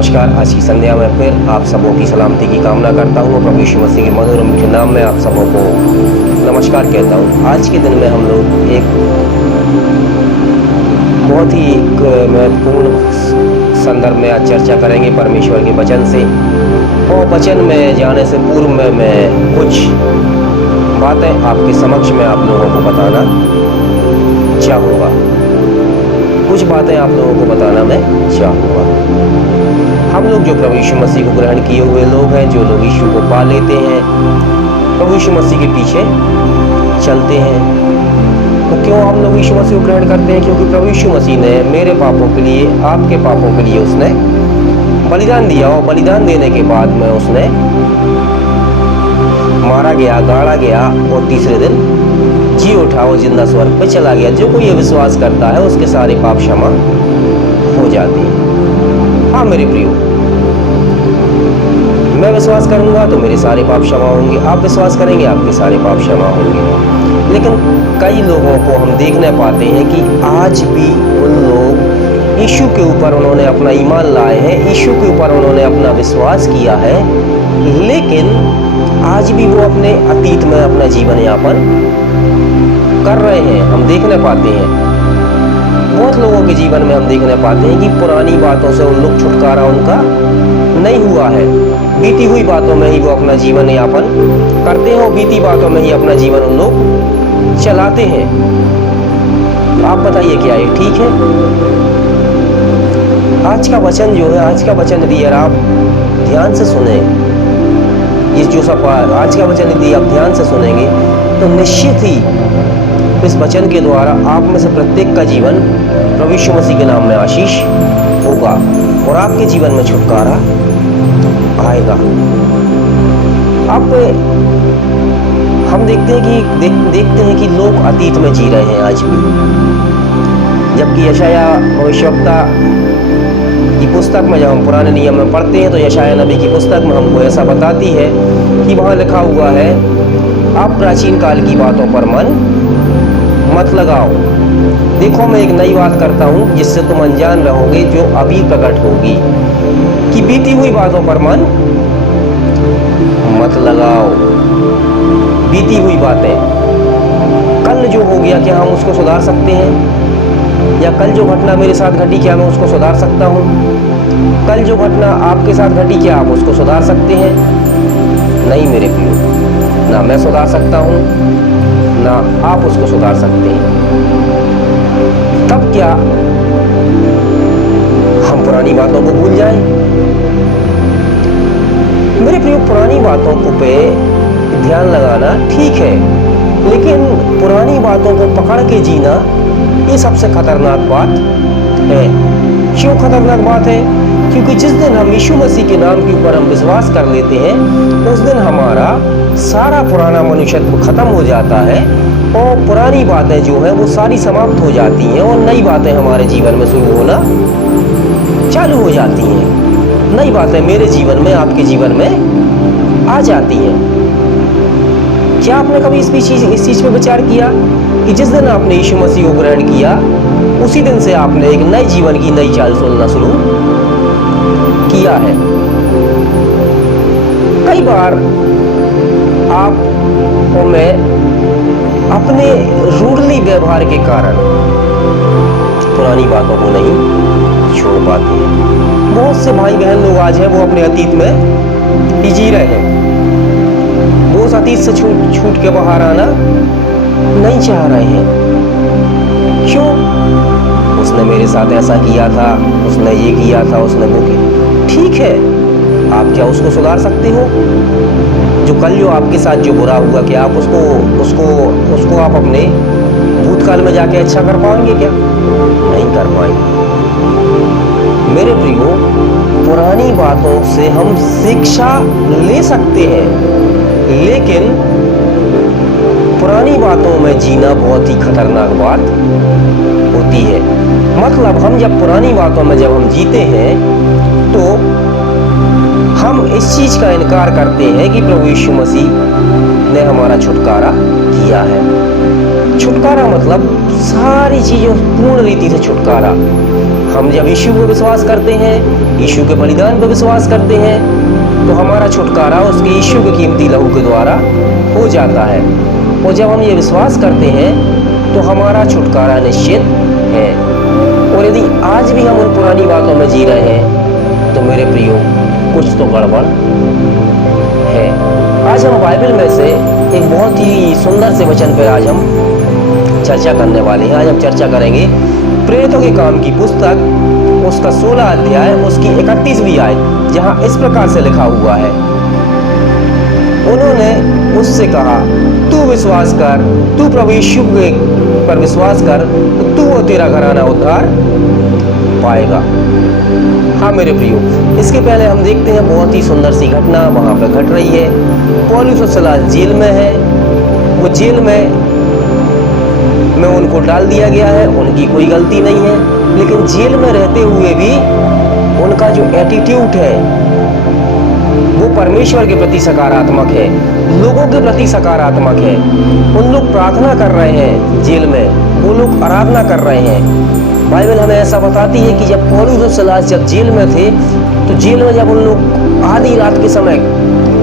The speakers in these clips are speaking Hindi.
नमस्कार। आज की संध्या में फिर आप सबों की सलामती की कामना करता हूँ। प्रभु यीशु मसीह के मधुर मीठे नाम में आप सबों को नमस्कार कहता हूँ। आज के दिन में हम लोग एक बहुत ही महत्वपूर्ण संदर्भ में आज चर्चा करेंगे परमेश्वर के वचन से। और वचन में जाने से पूर्व में मैं कुछ बातें आपके समक्ष में आप लोगों को बताना चाहूँगा। कुछ बातें आप लोगों को बताना मैं चाहूँगा। हम लोग जो प्रभु यीशु मसीह को ग्रहण किए हुए लोग हैं, जो लोग यीशु को पा लेते हैं, प्रभु यीशु मसीह के पीछे चलते हैं। तो क्यों हम लोग यीशु मसीह को ग्रहण करते हैं? क्योंकि प्रभु यीशु मसीह ने मेरे पापों के लिए, आपके पापों के लिए उसने बलिदान दिया। और बलिदान देने के बाद में उसने मारा गया, गाड़ा गया और तीसरे दिन जी उठा, वो जिंदा स्वर्ग पे चला गया। जो कोई ये विश्वास करता है उसके सारे पाप क्षमा हो जाते हैं। हाँ मेरे प्रियो, मैं विश्वास करूंगा तो मेरे सारे पाप क्षमा होंगे, आप विश्वास करेंगे आपके सारे पाप क्षमा होंगे। लेकिन कई लोगों को हम देखने पाते हैं कि आज भी उन लोग यीशु के ऊपर उन्होंने अपना ईमान लाए हैं, यीशु के ऊपर उन्होंने अपना विश्वास किया है, लेकिन आज भी वो अपने अतीत में अपना जीवन यापन कर रहे हैं। हम देखने पाते हैं बहुत लोगों के जीवन में हम देखने पाते हैं कि पुरानी बातों से उन लोग छुटकारा उनका नहीं हुआ है। बीती हुई बातों में ही वो अपना जीवन यापन करते हैं और बीती बातों में ही अपना जीवन उन लोग चलाते हैं। तो आप बताइए क्या ये ठीक है? आज का वचन जो है, आज का वचन यदि आप ध्यान से सुने, ये जो सब आज का वचन यदि आप ध्यान से सुनेंगे तो निश्चित ही इस वचन के द्वारा आप में से प्रत्येक का जीवन प्रभु यीशु मसीह के नाम में आशीष होगा और आपके जीवन में छुटकारा आएगा। अब हम देखते हैं कि लोग अतीत में जी रहे हैं आज भी, जबकि यशाया भविष्यवक्ता की पुस्तक में जब हम पुराने नियम में पढ़ते हैं तो यशाया नबी की पुस्तक में हमको ऐसा बताती है कि वहाँ लिखा हुआ है, आप प्राचीन काल की बातों पर मन मत लगाओ। देखो मैं एक नई बात करता हूँ जिससे तुम अनजान रहोगे, जो अभी प्रकट होगी, कि बीती हुई बातों पर मन मत लगाओ। बीती हुई बातें, कल जो हो गया क्या हम उसको सुधार सकते हैं? या कल जो घटना मेरे साथ घटी क्या मैं उसको सुधार सकता हूँ? कल जो घटना आपके साथ घटी क्या आप उसको सुधार सकते हैं? नहीं मेरे प्रियो, ना मैं सुधार सकता हूँ ना आप उसको सुधार सकते हैं। तब क्या हम पुरानी बातों को भूल जाएं? मेरे प्रियो, पुरानी बातों को पे ध्यान लगाना ठीक है, लेकिन पुरानी बातों को पकड़ के जीना ये सबसे खतरनाक बात है। क्यों खतरनाक बात है? क्योंकि जिस दिन हम यीशु मसीह के नाम के ऊपर हम विश्वास कर लेते हैं, उस दिन हमारा सारा पुराना मनुष्यत्व खत्म हो जाता है और पुरानी बातें जो हैं वो सारी समाप्त हो जाती हैं और नई बातें हमारे जीवन में शुरू होना चालू हो जाती हैं। नई बातें मेरे जीवन में, आपके जीवन में आ जाती हैं। क्या आपने कभी इस चीज़ पे विचार किया कि जिस दिन आपने यीशु मसीह को ग्रहण किया उसी दिन से आपने एक नए जीवन की नई चाल चलना शुरू किया है? कई बार आप और मैं अपने रूढ़ली व्यवहार के कारण पुरानी बातों को नहीं छोड़ पाते हैं। बहुत से भाई बहन लोग आज हैं वो अपने अतीत में ही जी रहे हैं, वो उस अतीत से छूट के बाहर आना नहीं चाह रहे हैं। क्यों? उसने मेरे साथ ऐसा किया था, उसने ये किया था, उसने वो किया। ठीक है, आप क्या उसको सुधार सकते हो? जो कल जो आपके साथ जो बुरा हुआ, क्या आप उसको आप अपने भूतकाल में जाके अच्छा कर पाएंगे? क्या नहीं कर पाएंगे। मेरे प्रियो, पुरानी बातों से हम शिक्षा ले सकते हैं, लेकिन पुरानी बातों में जीना बहुत ही खतरनाक बात होती है। मतलब हम जब पुरानी बातों में जब हम जीते हैं तो हम इस चीज का इनकार करते हैं कि प्रभु यीशु मसीह ने हमारा छुटकारा किया है। छुटकारा मतलब सारी चीजों पूर्ण रीति से छुटकारा। हम जब यीशु पर विश्वास करते हैं, यीशु के बलिदान पर विश्वास करते हैं, तो हमारा छुटकारा उसके यीशु के कीमती लहू के द्वारा हो जाता है। और जब हम ये विश्वास करते हैं तो हमारा छुटकारा निश्चित है। और यदि आज भी हम उन पुरानी बातों में जी रहे हैं तो मेरे प्रियो कुछ तो गड़बड़ है। आज हम बाइबल में से एक बहुत ही सुंदर से वचन पर आज हम चर्चा करने वाले हैं। आज हम चर्चा करेंगे प्रेरितों के काम की पुस्तक, उसका 16 अध्याय, उसकी 31वीं आयत, जहां इस प्रकार से लिखा हुआ है, उन्होंने उससे कहा, तू विश्वास कर, तू प्रभु यीशु पर विश्वास कर, तो तू और तेरा घराना उद्धार पाएगा। हाँ मेरे प्रियो, इसके पहले हम देखते हैं बहुत ही सुंदर सी घटना वहां पर घट रही है। पौलुस और सीलास जेल में है। वो जेल में उनको डाल दिया गया है, उनकी कोई गलती नहीं है, लेकिन जेल में रहते हुए भी उनका जो एटीट्यूड है वो परमेश्वर के प्रति सकारात्मक है, लोगों के प्रति सकारात्मक है। उन लोग प्रार्थना कर रहे हैं जेल में, वो लोग आराधना कर रहे हैं। बाइबल हमें ऐसा बताती है कि जब पौलुस और सीलास जब जेल में थे, तो जेल में जब उन लोग आधी रात के समय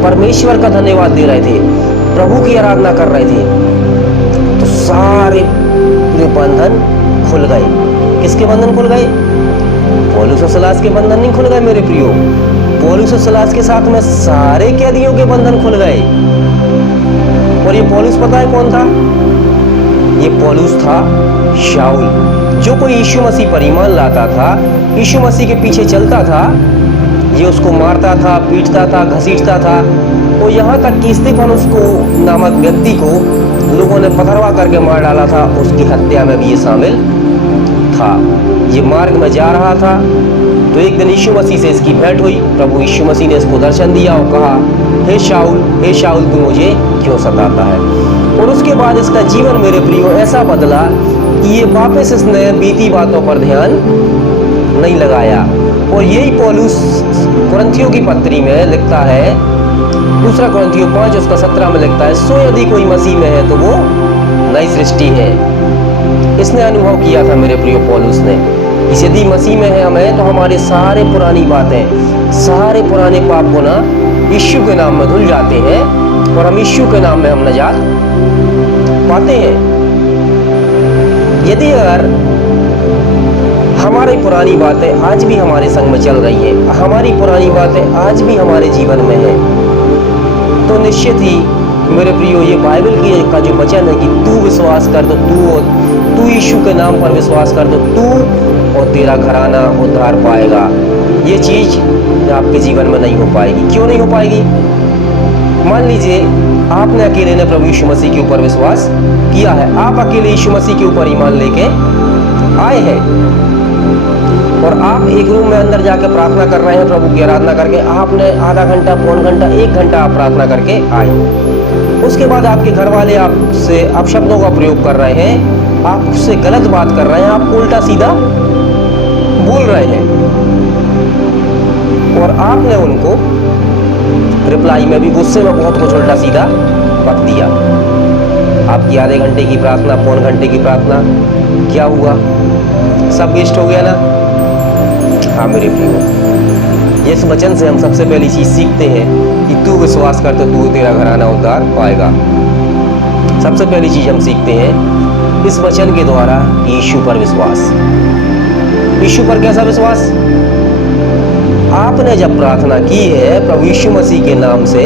परमेश्वर का धन्यवाद दे रहे थे, प्रभु की आराधना कर रहे थे, तो सारे बंधन खुल गए। किसके बंधन खुल गए? पौलुस और सीलास के बंधन नहीं खुल गए मेरे प्रियो। पौलुस और सीलास के साथ में सारे कैदियों के बंधन खुल गए। और ये पौलुस पता है कौन था? ये पौलुस था शाऊल। जो कोई यीशु मसीह पर ईमान लाता था, यीशु मसीह के पीछे चलता था, ये उसको मारता था, पीटता था, घसीटता था। और यहाँ तक कि स्तिफनुस को नामक व्यक्ति को लोगों ने पथरवा करके मार डाला था, उसकी हत्या में भी ये शामिल था। ये मार्ग में जा रहा था तो एक दिन यीशु मसीह से इसकी भेंट हुई। प्रभु यीशु मसीह ने इसको दर्शन दिया और कहा, हे शाऊल तू मुझे क्यों सताता है? और उसके बाद इसका जीवन मेरे प्रियो ऐसा बदला कि ये वापस इसने बीती बातों पर ध्यान नहीं लगाया। और यही पौलुस कुरिन्थियों की पत्री में लिखता है, दूसरा कुरिन्थियों 5 उसका 17 में लिखता है, सो यदि कोई मसीह में है तो वो नई सृष्टि है। इसने अनुभव किया था मेरे प्रियो पौलुस ने, इस यदि मसीह में है हमें, तो हमारे सारे पुरानी बातें, सारे पुराने पाप गुना यीशु के नाम में धुल जाते हैं और हम यीशु के नाम में हम निजात पाते हैं। यदि अगर हमारी पुरानी बातें आज भी हमारे संग में चल रही है, हमारी पुरानी बातें आज भी हमारे जीवन में है, तो निश्चित ही मेरे प्रियो ये बाइबल की का जो वचन है कि तू विश्वास कर, तो तू यीशु के नाम पर विश्वास कर, तो तू और तेरा घराना उद्धार पाएगा, ये चीज आपके जीवन में नहीं हो पाएगी। क्यों नहीं हो पाएगी? मान लीजिए आपने अकेले ने प्रभु यीशु मसीह के ऊपर विश्वास किया है, आप अकेले यीशु मसीह के ऊपर ईमान लेके आए हैं और आप एक रूम में अंदर जाके प्रार्थना कर रहे हैं, प्रभु की आराधना करके आपने आधा घंटा, पौन घंटा, 1 घंटा आप प्रार्थना करके आए। उसके बाद आपके घर वाले आपसे अपशब्दों का प्रयोग कर रहे हैं, आपसे गलत बात कर रहे हैं, आप उल्टा सीधा बोल रहे हैं और आपने उनको रिप्लाई में भी गुस्से में बहुत कुछ उल्टा सीधा बक दिया। आपकी आधे घंटे की प्रार्थना, पौन घंटे की प्रार्थना क्या हुआ? सब वेस्ट हो गया ना? हाँ मेरे प्रियो, इस वचन से हम सबसे पहली चीज सीखते हैं कि तू विश्वास कर तो तू तेरा घराना उद्धार पाएगा। सबसे पहली चीज हम सीखते हैं इस वचन के द्वारा यीशु पर विश्वास। यीशु पर कैसा विश्वास? आपने जब प्रार्थना की है प्रभु यीशु मसीह के नाम से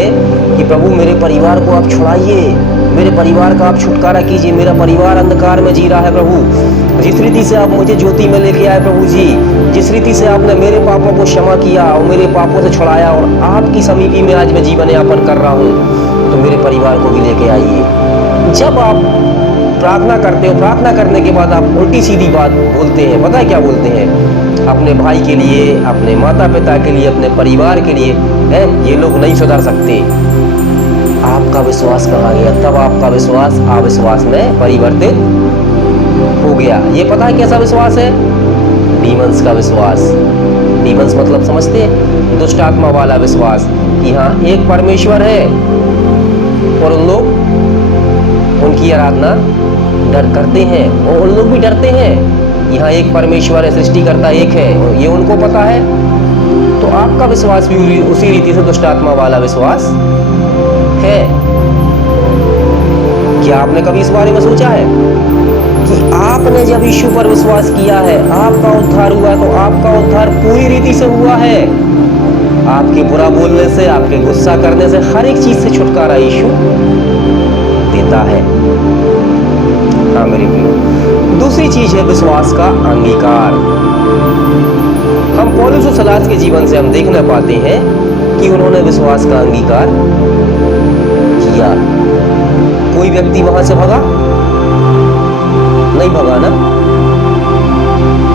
कि प्रभु मेरे परिवार को आप छुड़ाइए, मेरे परिवार का आप छुटकारा कीजिए, मेरा परिवार अंधकार में जी रहा है प्रभु, जिस रीति से आप मुझे ज्योति में लेके आए प्रभु जी, जिस रीति से आपने मेरे पापों को क्षमा किया और मेरे पापों से छुड़ाया और आपकी समीपी में आज मैं जीवन यापन कर रहा हूँ, तो मेरे परिवार को भी लेके आइए। जब आप प्रार्थना करते हो, प्रार्थना करने के बाद आप उल्टी सीधी बात बोलते हैं, पता है क्या बोलते हैं? अपने भाई के लिए, अपने माता पिता के लिए, अपने परिवार के लिए, है ये लोग नहीं सुधर सकते। आपका विश्वास कहाँ गया? तब आपका विश्वास अविश्वास में परिवर्तित हो गया। ये पता है कैसा विश्वास है? डीमंस का विश्वास। डीमंस मतलब समझते हैं? दुष्ट आत्मा वाला विश्वास कि हाँ एक परमेश्वर है और उन लोग उनकी आराधना डर करते हैं और उन लोग भी डरते हैं। यहाँ एक परमेश्वर है, सृष्टिकर्ता एक है, ये उनको पता है, तो आपका विश्वास भी उसी रीति से दुष्ट आत्मा वाला विश्वास है। क्या आपने कभी इस बारे में सोचा है कि आपने जब यीशु पर विश्वास किया है, आपका उद्धार हुआ, तो आपका उद्धार पूरी रीति से हुआ है। आपके बुरा बोलने से, आपके गुस्सा करने से, हर एक चीज से छुटकारा यीशु देता है। हाँ मेरे प्रियो, दूसरी चीज है विश्वास का अंगीकार। हम पौलुस और सलास के जीवन से हम देख न पाते हैं कि उन्होंने विश्वास का अंगीकार किया। कोई व्यक्ति वहां से भागा नहीं, भागा ना।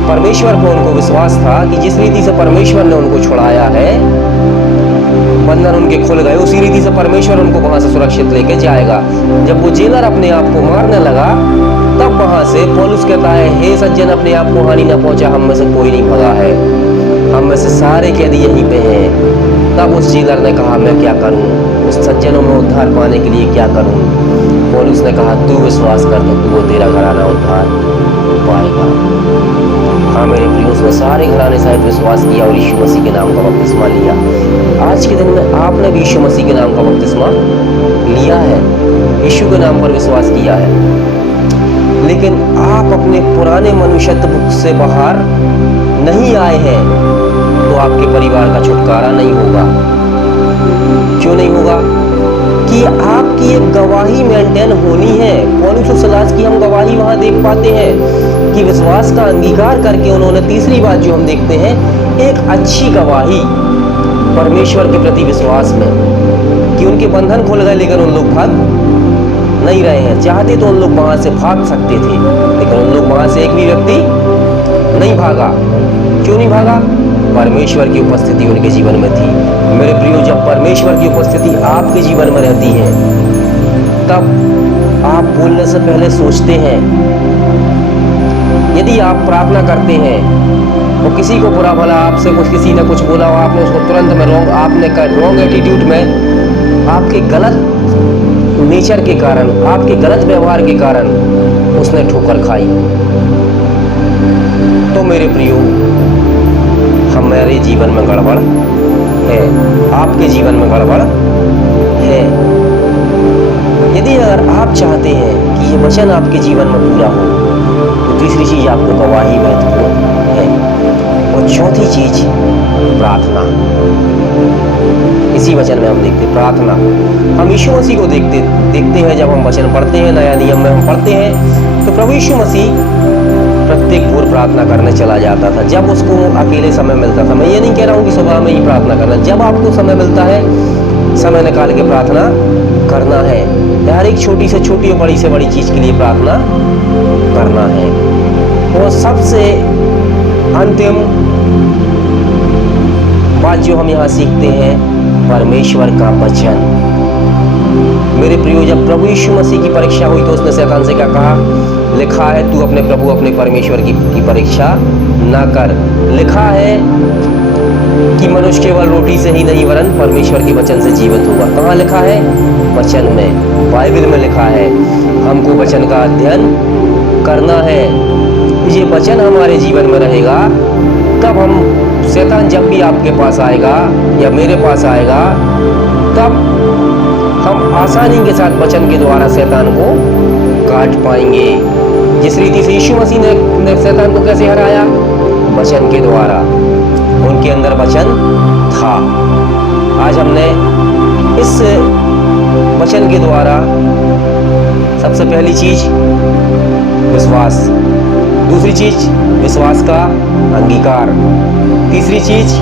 परमेश्वर को उनको विश्वास था कि जिस रीति से परमेश्वर ने उनको छुड़ाया है, बंधन उनके खुल गए, उसी रीति से परमेश्वर उनको वहां से सुरक्षित लेके जाएगा। जब वो जेलर अपने आप को मारने लगा, तब वहां से पौलुस कहता है, हे सज्जन, अपने आप को हानि न पहुंचा, हम में से कोई नहीं भगा है, हम में से सारे कैदी यहीं पे हैं। तब उस जेलर ने कहा, मैं क्या करूं, उस सज्जनों में उद्धार पाने के लिए क्या करूं? पौलुस ने कहा, तू विश्वास कर तो तू वो तेरा घराना उद्धार पाएगा। हाँ मेरे प्रियो, उसने सारे घराने सहित विश्वास किया और यीशु मसीह के नाम का बपतिस्मा लिया। आज के दिन में आपने भी यीशु मसीह के नाम का बपतिस्मा लिया है, यीशु के नाम पर विश्वास किया है, लेकिन आप अपने पुराने मनुष्यत्व से बाहर नहीं आए हैं, तो आपके परिवार का छुटकारा नहीं होगा। क्यों नहीं होगा? कि आपकी एक गवाही मेंटेन होनी है। पौलुस और सलास की हम गवाही वहां देख पाते हैं कि विश्वास का अंगीकार करके उन्होंने, तीसरी बात जो हम देखते हैं, एक अच्छी गवाही परमेश्वर के प्रति विश्वास में, कि उनके बंधन खुल गए लेकिन उन लोग भाग नहीं रहे हैं। चाहते तो उन लोग वहां से भाग सकते थे, लेकिन उन लोग वहां से एक भी व्यक्ति नहीं भागा। क्यों नहीं भागा? परमेश्वर की उपस्थिति उनके जीवन में थी। मेरे प्रियो, जब परमेश्वर की उपस्थिति आपके जीवन में रहती है, तब आप बोलने से पहले सोचते हैं। यदि आप प्रार्थना करते हैं तो किसी को बुरा भला आपसे कुछ, किसी ने कुछ बोला हो, आपने उसको तुरंत में रॉन्ग एटीट्यूड में, आपके गलत नेचर के कारण, आपके गलत व्यवहार के कारण उसने ठोकर खाई, तो मेरे प्रियो, हमारे जीवन में गड़बड़ है, आपके जीवन में गड़बड़ है। यदि अगर आप चाहते हैं कि ये वचन आपके जीवन में पूरा हो, तो तीसरी चीज आपको गवाही महत्वपूर्ण है, और चौथी चीज प्रार्थना। इसी वचन में हम देखते प्रार्थना। हम यीशु मसीह को देखते हैं, जब हम वचन पढ़ते हैं, नया नियम में हम पढ़ते हैं, तो प्रभु यीशु मसीह प्रत्येक भोर प्रार्थना करने चला जाता था, जब उसको अकेले समय मिलता था। मैं ये नहीं कह रहा हूँ कि सुबह में ही प्रार्थना करना, जब आपको समय मिलता है, समय निकाल के प्रार्थना करना है। हर एक छोटी से छोटी और बड़ी से बड़ी चीज के लिए प्रार्थना करना है। और सबसे अंतिम बात जो हम यहाँ सीखते हैं, परमेश्वर का वचन। मेरे प्रियो, जब प्रभु यीशु मसीह की परीक्षा हुई, तो उसने शैतान से क्या कहा? लिखा है, तू अपने प्रभु, अपने परमेश्वर की परीक्षा ना कर। लिखा है कि मनुष्य केवल रोटी से ही नहीं वरन परमेश्वर के वचन से जीवित होगा। कहाँ लिखा है? वचन में, बाइबल में लिखा है। हमको वचन का अध्ययन करना है। ये वचन हमारे जीवन में रहेगा, तब हम, शैतान जब भी आपके पास आएगा या मेरे पास आएगा, तब हम आसानी के साथ वचन के द्वारा शैतान को काट पाएंगे। जिस रीति से यीशु मसीह ने शैतान को कैसे हराया? वचन के द्वारा। उनके अंदर वचन था। आज हमने इस वचन के द्वारा सबसे पहली चीज विश्वास, दूसरी चीज विश्वास का अंगीकार, तीसरी चीज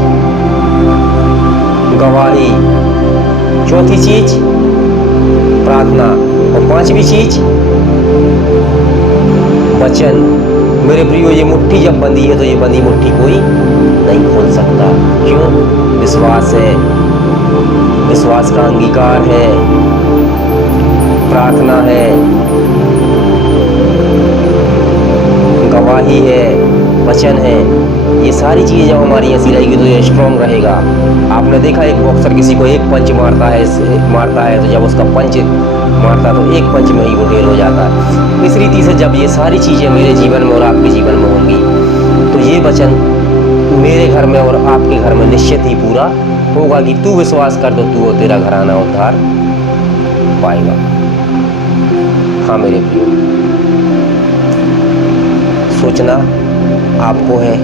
गवाही, चौथी चीज प्रार्थना, और पांचवी चीज वचन। मेरे प्रियो, ये मुट्ठी जब बंधी है, तो ये बंधी मुट्ठी कोई नहीं खोल सकता। क्यों? विश्वास है, विश्वास का अंगीकार है, प्रार्थना है, गवाही है, वचन है, ये सारी चीज़ें जब हमारी ऐसी रहेगी तो ये स्ट्रॉन्ग रहेगा। आपने देखा एक बॉक्सर किसी को एक पंच मारता है तो जब उसका पंच मारता है तो एक पंच में ही वो ढेर हो जाता है। इस रीति से जब ये सारी चीज़ें मेरे जीवन में और आपके जीवन में होंगी तो ये वचन मेरे घर में और आपके घर में निश्चित ही पूरा होगा कि तू विश्वास कर दो तू और तेरा घराना उद्धार पाएगा। हाँ मेरे प्रियो, सोचना आपको है।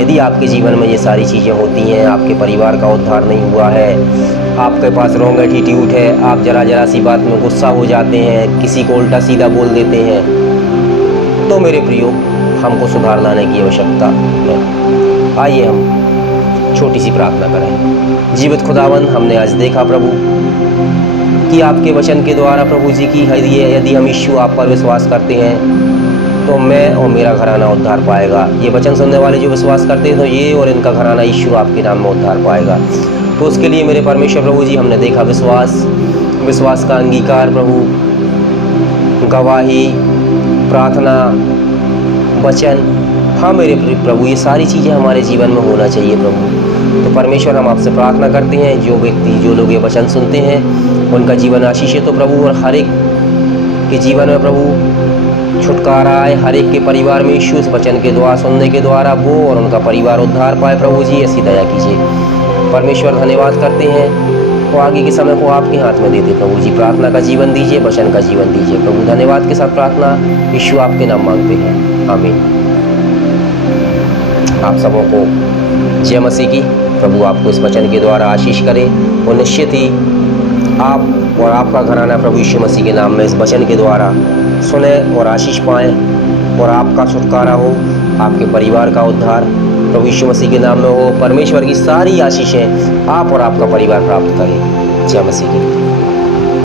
यदि आपके जीवन में ये सारी चीज़ें होती हैं, आपके परिवार का उद्धार नहीं हुआ है, आपके पास रॉन्ग एटीट्यूड है, आप जरा सी बात में गुस्सा हो जाते हैं, किसी को उल्टा सीधा बोल देते हैं, तो मेरे प्रियो हमको सुधार लाने की आवश्यकता है। आइए हम छोटी सी प्रार्थना करें। जीवित खुदावन, हमने आज देखा प्रभु कि आपके वचन के द्वारा प्रभु जी की यदि हम यीशु आप पर विश्वास करते हैं तो मैं और मेरा घराना उद्धार पाएगा। ये वचन सुनने वाले जो विश्वास करते हैं तो ये और इनका घराना यीशु आपके नाम में उद्धार पाएगा। तो उसके लिए मेरे परमेश्वर प्रभु जी हमने देखा विश्वास का अंगीकार प्रभु, गवाही, प्रार्थना, वचन। हाँ मेरे प्रभु, ये सारी चीज़ें हमारे जीवन में होना चाहिए प्रभु। तो परमेश्वर हम आपसे प्रार्थना करते हैं जो लोग ये वचन सुनते हैं उनका जीवन आशीषित हो प्रभु, और हर एक के जीवन में प्रभु छुटकारा आए, हर एक के परिवार में यीशु इस वचन के द्वारा सुनने के द्वारा वो और उनका परिवार उद्धार पाए प्रभु जी, ऐसी दया कीजिए। परमेश्वर धन्यवाद करते हैं और आगे के समय को आपके हाथ में देते प्रभु जी। प्रार्थना का जीवन दीजिए, वचन का जीवन दीजिए प्रभु। धन्यवाद के साथ प्रार्थना यीशु आपके नाम मांगते हैं, आमीन। आप सबों को जय मसीह की। प्रभु आपको इस वचन के द्वारा आशीष करे और निश्चित ही आप और आपका घराना प्रभु यीशु मसीह के नाम में इस वचन के द्वारा सुने और आशीष पाएँ और आपका छुटकारा हो, आपके परिवार का उद्धार प्रभु यीशु मसीह के नाम में हो। परमेश्वर की सारी आशीषें आप और आपका परिवार प्राप्त करें। जय मसीह की।